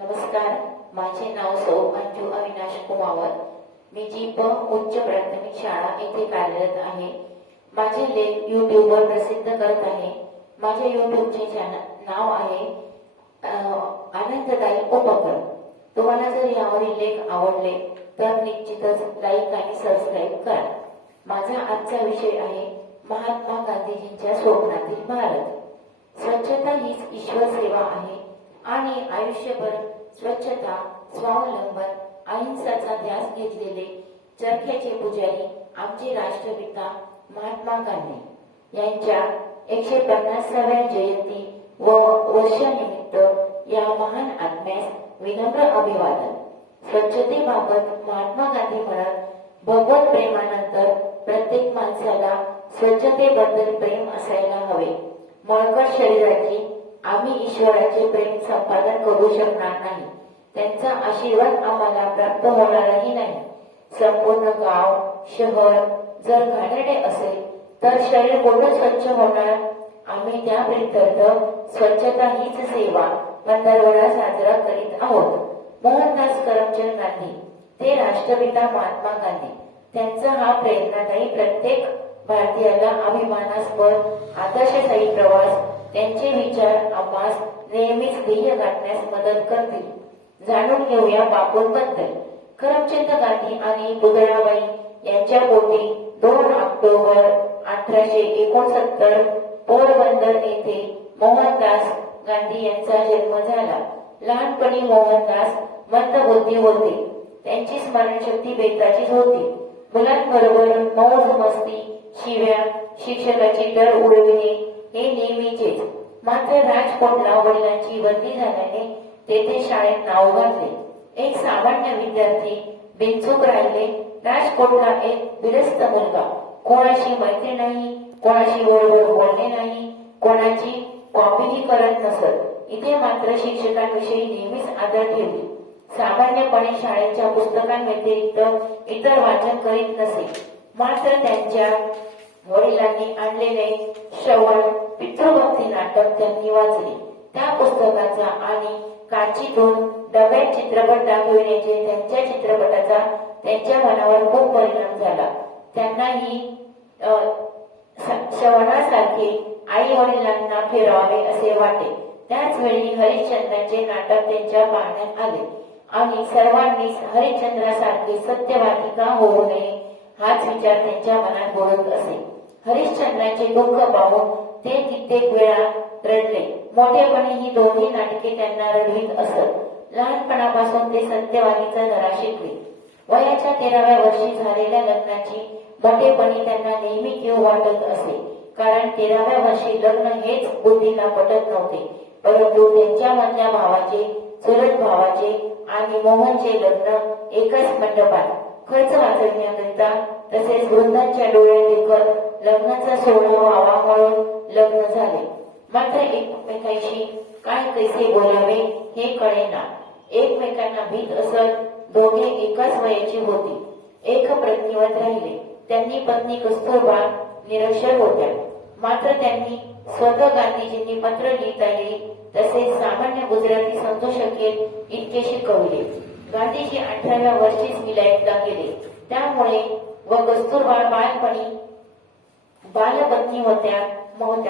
नमस्कार, माझे नाव सौ अंजू अविनाश कुमावत. मी जीप उच्च प्राथमिक शाळा येथे कार्यरत आहे. माझे लेख यूट्यूबवर प्रसिद्ध करत आहे. माझे यूट्यूबचे नाव आहे आनंददायी उपक्रम. तुम्हाला जर यावरील लेख आवडले तर निश्चितच लाईक आणि सबस्क्राईब करा. माझा आजचा विषय आहे महात्मा गांधीजींच्या स्वप्नातील भारत. स्वच्छता हीच ईश्वर सेवा आहे आणि आयुष्यभर स्वच्छता, स्वावलंबन, अहिंसाचा ध्यास घेतलेले चरख्याचे पुजारी आमचे राष्ट्रपिता महात्मा गांधी यांच्या 150व्या जयंती व वर्षानिमित्त या महान आत्म्यास विनम्र अभिवादन. स्वच्छतेबाबत महात्मा गांधी म्हणत, भगवत प्रेमानंतर प्रत्येक माणसाला स्वच्छतेबद्दल प्रेम असायला हवे. मळकट शरीराची आम्ही ईश्वराचे प्रेम संपादन करू शकणार नाही. त्यांचा आशीर्वाद आम्हाला प्राप्त होणारही नाही. संपूर्ण गाव, शहर जर घाणेरडे असेल तर शरीर कुठं स्वच्छ होणार? आम्ही त्या प्रित्यर्थ स्वच्छता हीच सेवा पंधरवडा साजरा करीत आहोत. मोहनदास करमचंद गांधी ते राष्ट्रपिता महात्मा गांधी, त्यांचा हा प्रेरणादायी प्रत्येक भारतीयाला अभिमानास्पद आदर्शशाही प्रवास, त्यांचे विचार आम्हास नेहमीच ध्येय गाठण्यास मदत करतील. जाणून घेऊया बापूंबद्दल. करमचंद गांधी आणि पुतळाबाई यांच्या पोटी 2 ऑक्टोबर 1869 पोरबंदर येथे मोहनदास गांधी यांचा जन्म झाला. लहानपणी मोहनदास मंदबुद्धी होते. त्यांची स्मरणशक्ती बेताचीच होती. मुलांबरोबर मौज मस्ती, शिव्या, शिक्षकाची डर उडविणे हे नेहमीचेच. मात्र राजकोटला वडिलांची बदली झाल्याने तेथे शाळेत नाव घातले. एक सामान्य विद्यार्थी बिनचूक राहिले. राजकोटला एक बिरस्त मुलगा, कोणाशी मैत्री नाही, कोणाशी बरोबर बोलणे नाही, कोणाची कॉपीही करत नसत. इथे मात्र शिक्षकांविषयी नेहमीच आदर ठेवली. सामान्यपणे शाळेच्या पुस्तकांव्यतिरिक्त इतर वाचन करीत नसे. मात्र त्यांच्या वडिलांनी आणलेले श्रवण पितृभक्ती नाटक त्यांनी वाचले. त्या पुस्तकाचा आणि काचीतून डब्यात चित्रपट दाखविण्याचे त्यांच्या चित्रपटाचा त्यांच्या मनावर खूप परिणाम झाला. त्यांनाही श्रवणासारखे आई वडिलांना फिरवावे असे वाटे. त्याच वेळी हरिश्चंद्राचे नाटक त्यांच्या पाहण्यात आले आणि सर्वांनीच हरिश्चंद्रासारखे सत्यवादी का होऊ नये हाच विचार त्यांच्या मनात बोलत असे. हरिश्चंद्राचे दुःख पाहून ते कित्येक वेळा रडले. मोठेपणी ही दोन्ही नाटके त्यांना रडवीत असत. लहानपणापासून ते सत्यवादीचा धडा शिकले. वयाच्या 13व्या वर्षी झालेल्या लग्नाची मोठेपणी त्यांना नेहमी कीव वाटत असे. कारण 13व्या वर्षी लग्न हेच बुद्धीला पटत नव्हते. परंतु त्यांच्या मधल्या भावाचे, चुलत भावाचे आणि मोहनचे लग्न एकाच मंडपात खर्च वाचविण्याकरिता तसेच वृद्धांच्या डोळ्यात देखत लग्नाचा सोहळा व्हावा म्हणून लग्न झाले. मात्र एकमेकांशी काय कैसे बोलावे हे कळेना. एकमेकांना भीत असत. दोघे एकाच वयाची होती. एक पत्नीवत राहिले. त्यांनी पत्नी कस्तुरबा निरक्षर होत्या. मात्र त्यांनी स्वतः गांधीजींनी पत्र लिहिता येईल तसेच सामान्य गुजराती समजू शकेल इतके शिकवले. गांधीजी 18व्या वर्षीच विलायतला गेले. त्यामुळे व कस्तुरबा बालपणी बालपत्नी होत्या म्हणून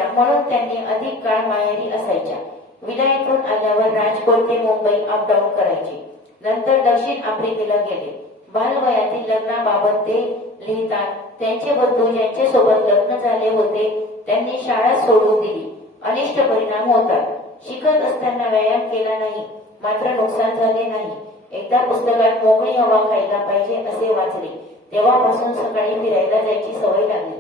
त्यांनी अधिक काळ माहेरी असायच्या. विलायतून आल्यावर राजकोट ते मुंबई अपडाऊन करायचे. नंतर दक्षिण आफ्रिकेला गेले. बालवयातील लग्नाबाबत ते लिहितात, त्यांचे बंधू ज्यांच्यासोबत लग्न झाले होते त्यांनी शाळा सोडून दिली. अनिष्ट परिणाम होतात. शिकत असताना व्यायाम केला नाही, मात्र नुकसान झाले नाही. एकदा पुस्तकात मोकळी हवा खायला पाहिजे असे वाचले. तेव्हापासून सकाळी फिरायला जायची सवय लागली.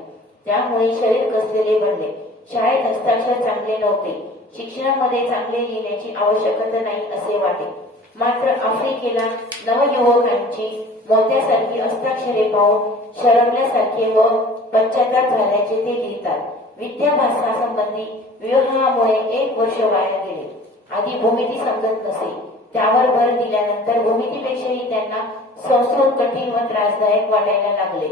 त्यामुळे शरीर कसलेले बनले. शाळेत हस्ताक्षर चांगले नव्हते. शिक्षणामध्ये चांगले लिहिण्याची आवश्यकता नाही असे वाटे. मात्र आफ्रिकेला नवयुवकांची मोत्यासारखी हस्ताक्षरे पाहून शरमल्यासारखे व पश्चाताप झाल्याचे ते लिहितात. विद्याभ्यासासंबंधी विवाहामुळे 1 वर्ष वाया गेले. आधी भूमिती समजत नसे. त्यावर भर दिल्यानंतर भूमितीपेक्षाही त्यांना संस्कृत कठीण व त्रासदायक वाटायला लागले.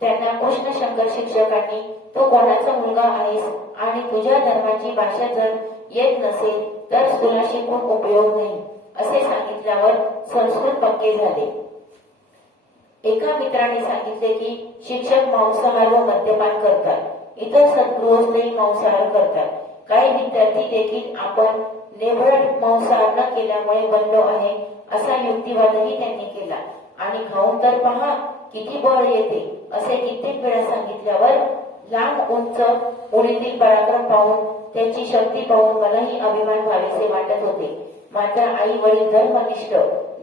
त्यांना कृष्णशंकर शिक्षकांनी तो कोणाचा मुलगा आहेस आणि तुझ्या धर्माची भाषा जर येत नसेल तर तुला शिकून उपयोग नाही असे शिकल्यावर संस्कृत पक्के झाले. एका मित्राने सांगितले की शिक्षक मांसाहार व मद्यपान करतात, इतर सद्गृहस्थही मांसाहार करतात. काही विद्यार्थी देखील आपण नेबरट मांसाहार न केल्यामुळे बनलो आहे असा युक्तिवादही त्यांनी केला. आणि खाऊन तर पहा किती बळ येते असे कित्येक वेळा सांगितल्यावर लांब उंच उडीतील पराक्रम पाहून त्यांची शक्ती पाहून मलाही अभिमान व्हावेसे वाटत होते. मात्र आई वडील धर्मनिष्ठ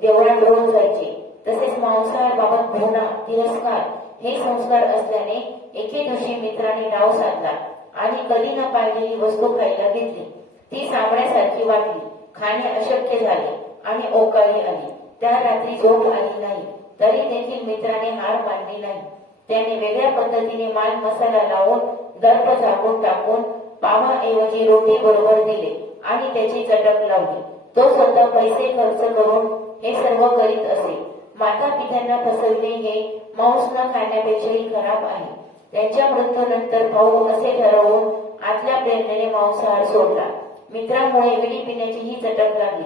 देवळात रोज जायचे. तसेच मांसाहार बाबत घृणा तिरस्कार हे संस्कार असल्याने एके दिवशी मित्राने डाव साधला आणि कधी न पाहिलेली वस्तू खायला घेतली. ती सांगण्यासारखी वाटली, खाणे अशक्य झाले आणि ओकाळी आली. त्या रात्री झोप आली नाही, तरी देखील मित्राने हार मानली नाही. त्याने वेगळ्या पद्धतीने माल मसाला लावून दर्प झाकून टाकून पावाऐवजी रोटी बरोबर दिले आणि त्याची चटक लावली. तो स्वतः पैसे खर्च करून हे सर्व करीत असे. माता पित्यांना फसविणे हे मांस न खाण्यापेक्षाही खराब आहे. त्यांच्या मृत्यूनंतर भाऊ असे ठरवून आतल्या प्रेरणेने मांसाहार सोडला. मित्रामुळे विडी पिण्याची ही चटक लागली.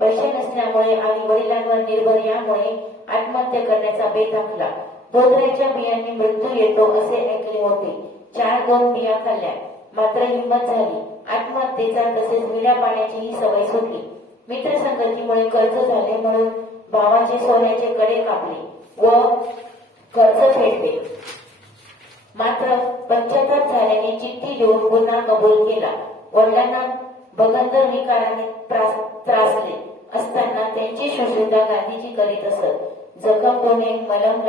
पैसे नसल्यामुळे आणि वडिलांवर निर्भर यामुळे आत्महत्या करण्याचा बेत आखला. धोत्र्याच्या बियांनी मृत्यू येतो असे ऐकले होते. 4-2 बिया खाल्ल्या, मात्र हिंमत झाली. आत्महत्येचा तसेच विड्या पाण्याची ही सवय सुटली. मित्रसंगतीमुळे कर्ज झाले म्हणून भावाचे सोन्याचे कडे कापले व कर्ज फेडले. मात्र पश्चाताप झाल्याने चिठ्ठी देऊन पुन्हा कबूल केला. वडिलांना भगंदर विकाराने त्रासले असताना त्यांची शुश्रूषा गांधीजी करीत असत. जखम धुणे, मलम